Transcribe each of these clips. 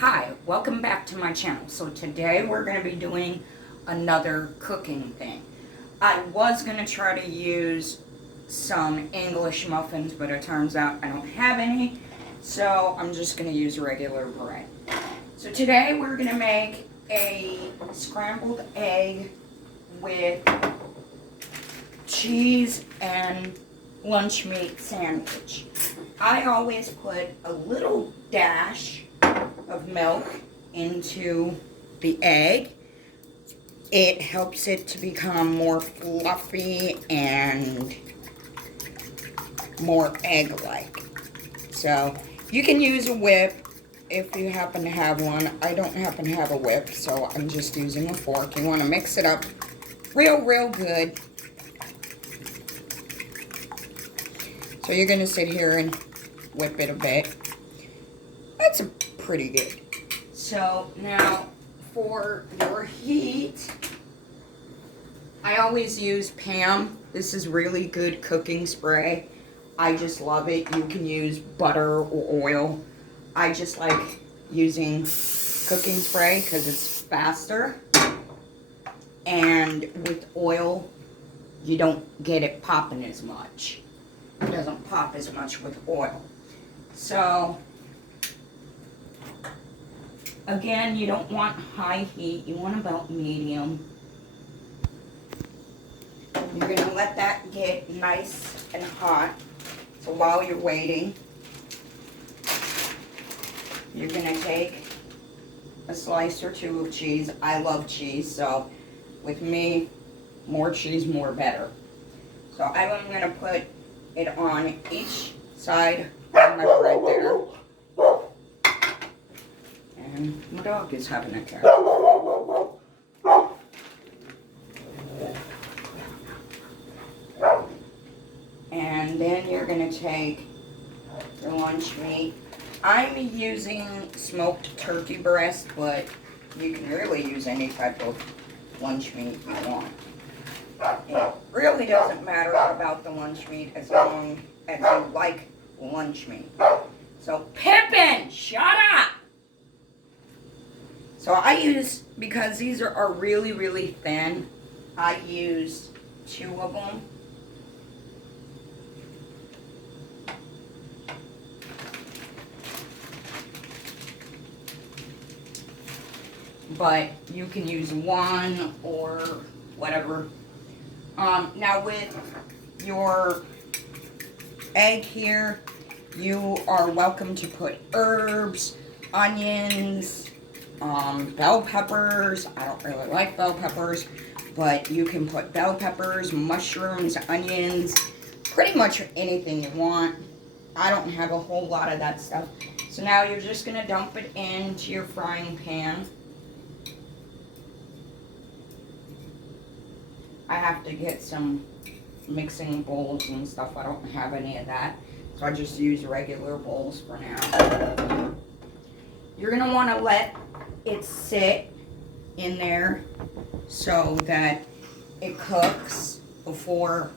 Hi, welcome back to my channel. So today we're going to be doing another cooking thing. I was going to try to use some English muffins, but it turns out I don't have any, so I'm just going to use regular bread. So today we're going to make a scrambled egg with cheese and lunch meat sandwich. I always put a little dash of milk into the egg. It helps it to become more fluffy and more egg-like. So you can use a whip if you happen to have one. I don't happen to have a whip, so I'm just using a fork. You want to mix it up real good. So you're going to sit here and whip it a bit. That's pretty good. So now for your heat, I always use Pam. This is really good cooking spray. I just love it. You can use butter or oil. I just like using cooking spray because it's faster. And with oil, you don't get it popping as much. It doesn't pop as much with oil. So again, you don't want high heat. You want about medium. You're going to let that get nice and hot. So while you're waiting, you're going to take a slice or two of cheese. I love cheese, so with me, more cheese, more better. So I'm going to put it on each side of my bread there. And my dog is having a care. And then you're going to take your lunch meat. I'm using smoked turkey breast, but you can really use any type of lunch meat you want. It really doesn't matter about the lunch meat as long as you like lunch meat. So, Pippin, shut up! So I use, because these are really thin, I use 2 of them. But you can use 1 or whatever. Now with your egg here, you are welcome to put herbs, onions, bell peppers. I don't really like bell peppers, but you can put bell peppers, mushrooms, onions, pretty much anything you want. I don't have a whole lot of that stuff. So now you're just going to dump it into your frying pan. I have to get some mixing bowls and stuff. I don't have any of that, so I just use regular bowls for now. You're going to want to let it sit in there so that it cooks before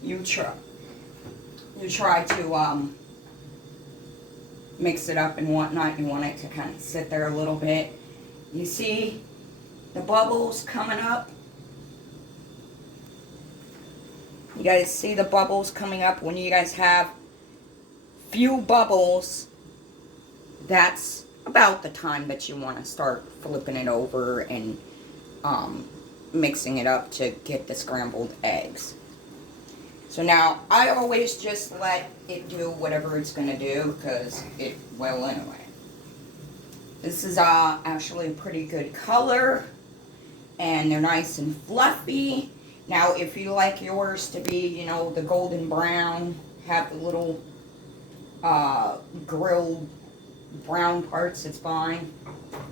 you try to mix it up and whatnot. You want it to kind of sit there a little bit. You see the bubbles coming up? You guys see the bubbles coming up? When you guys have few bubbles, that's about the time that you want to start flipping it over and mixing it up to get the scrambled eggs. So now, I always just let it do whatever it's going to do, because it will anyway. This is actually a pretty good color, and they're nice and fluffy. Now, if you like yours to be, you know, the golden brown, have the little grilled brown parts, it's fine.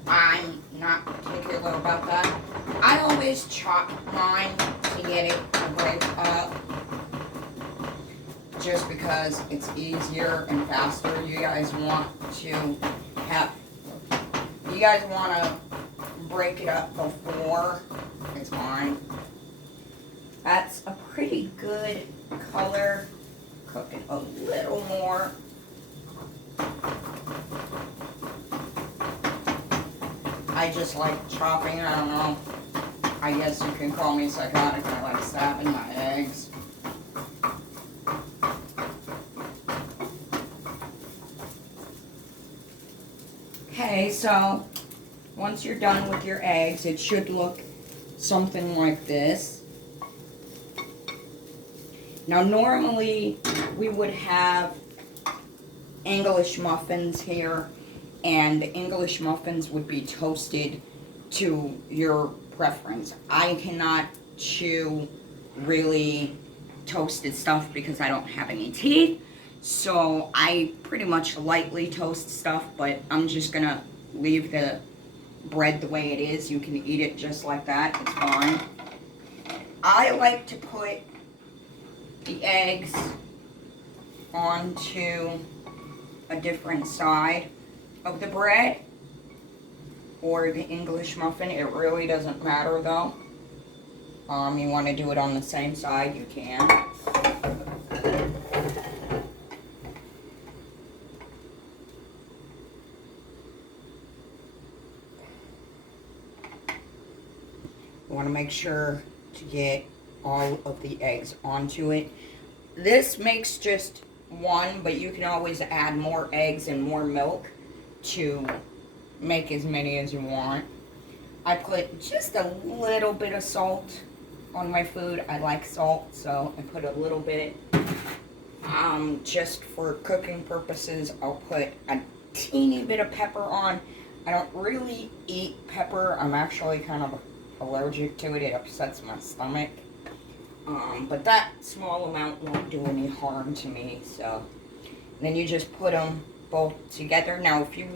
I'm not particular about that. I always chop mine to get it to break up, just because it's easier and faster. You guys want to break it up before, it's fine. That's a pretty good color. Cook it a little more. I just like chopping, I don't know. I guess you can call me psychotic. I like stabbing my eggs. Okay, so once you're done with your eggs, it should look something like this. Now, normally we would have English muffins here, and the English muffins would be toasted to your preference. I cannot chew really toasted stuff because I don't have any teeth. So I pretty much lightly toast stuff, but I'm just gonna leave the bread the way it is. You can eat it just like that, it's fine. I like to put the eggs onto a different side of the bread or the English muffin. It really doesn't matter though. You want to do it on the same side, you can. You want to make sure to get all of the eggs onto it. This makes just one, but you can always add more eggs and more milk to make as many as you want. I put just a little bit of salt on my food. I like salt, so I put a little bit. Just for cooking purposes, I'll put a teeny bit of pepper on. I don't really eat pepper. I'm actually kind of allergic to it. It upsets my stomach. But that small amount won't do any harm to me. So then you just put them both together. Now, if you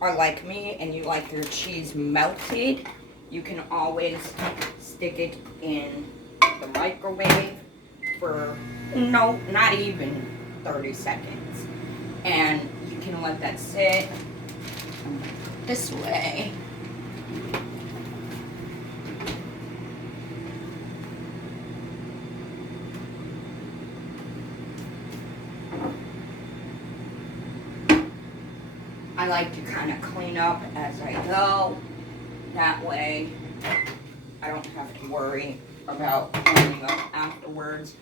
are like me and you like your cheese melted, you can always stick it in the microwave for, no, not even 30 seconds. And you can let that sit this way. I like to kind of clean up as I go. That way, I don't have to worry about cleaning up afterwards.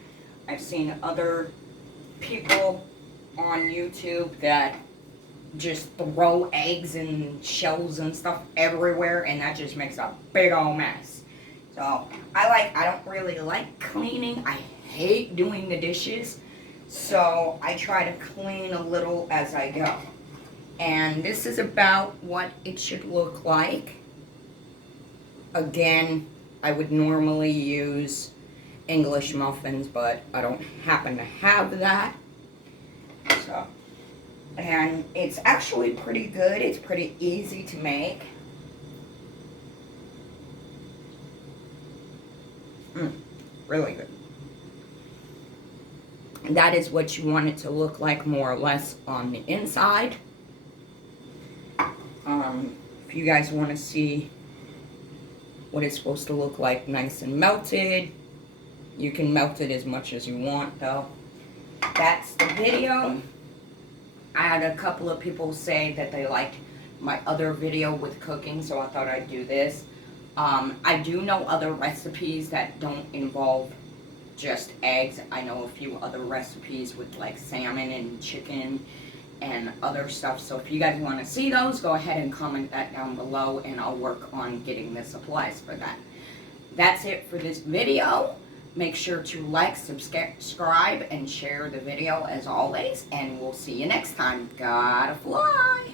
I've seen other people on YouTube that just throw eggs and shells and stuff everywhere, and that just makes a big old mess. So, I don't really like cleaning. I hate doing the dishes. So, I try to clean a little as I go. And this is about what it should look like. Again, I would normally use English muffins, but I don't happen to have that. So, and it's actually pretty good. It's pretty easy to make. Really good. That is what you want it to look like, more or less, on the inside. If you guys want to see what it's supposed to look like nice and melted, you can melt it as much as you want, though. That's the video. I had a couple of people say that they liked my other video with cooking, so I thought I'd do this. I do know other recipes that don't involve just eggs. I know a few other recipes with like salmon and chicken and other stuff. So if you guys want to see those, go ahead and comment that down below, and I'll work on getting the supplies for that. That's it for this video. Make sure to like, subscribe, and share the video as always, and we'll see you next time. Gotta fly!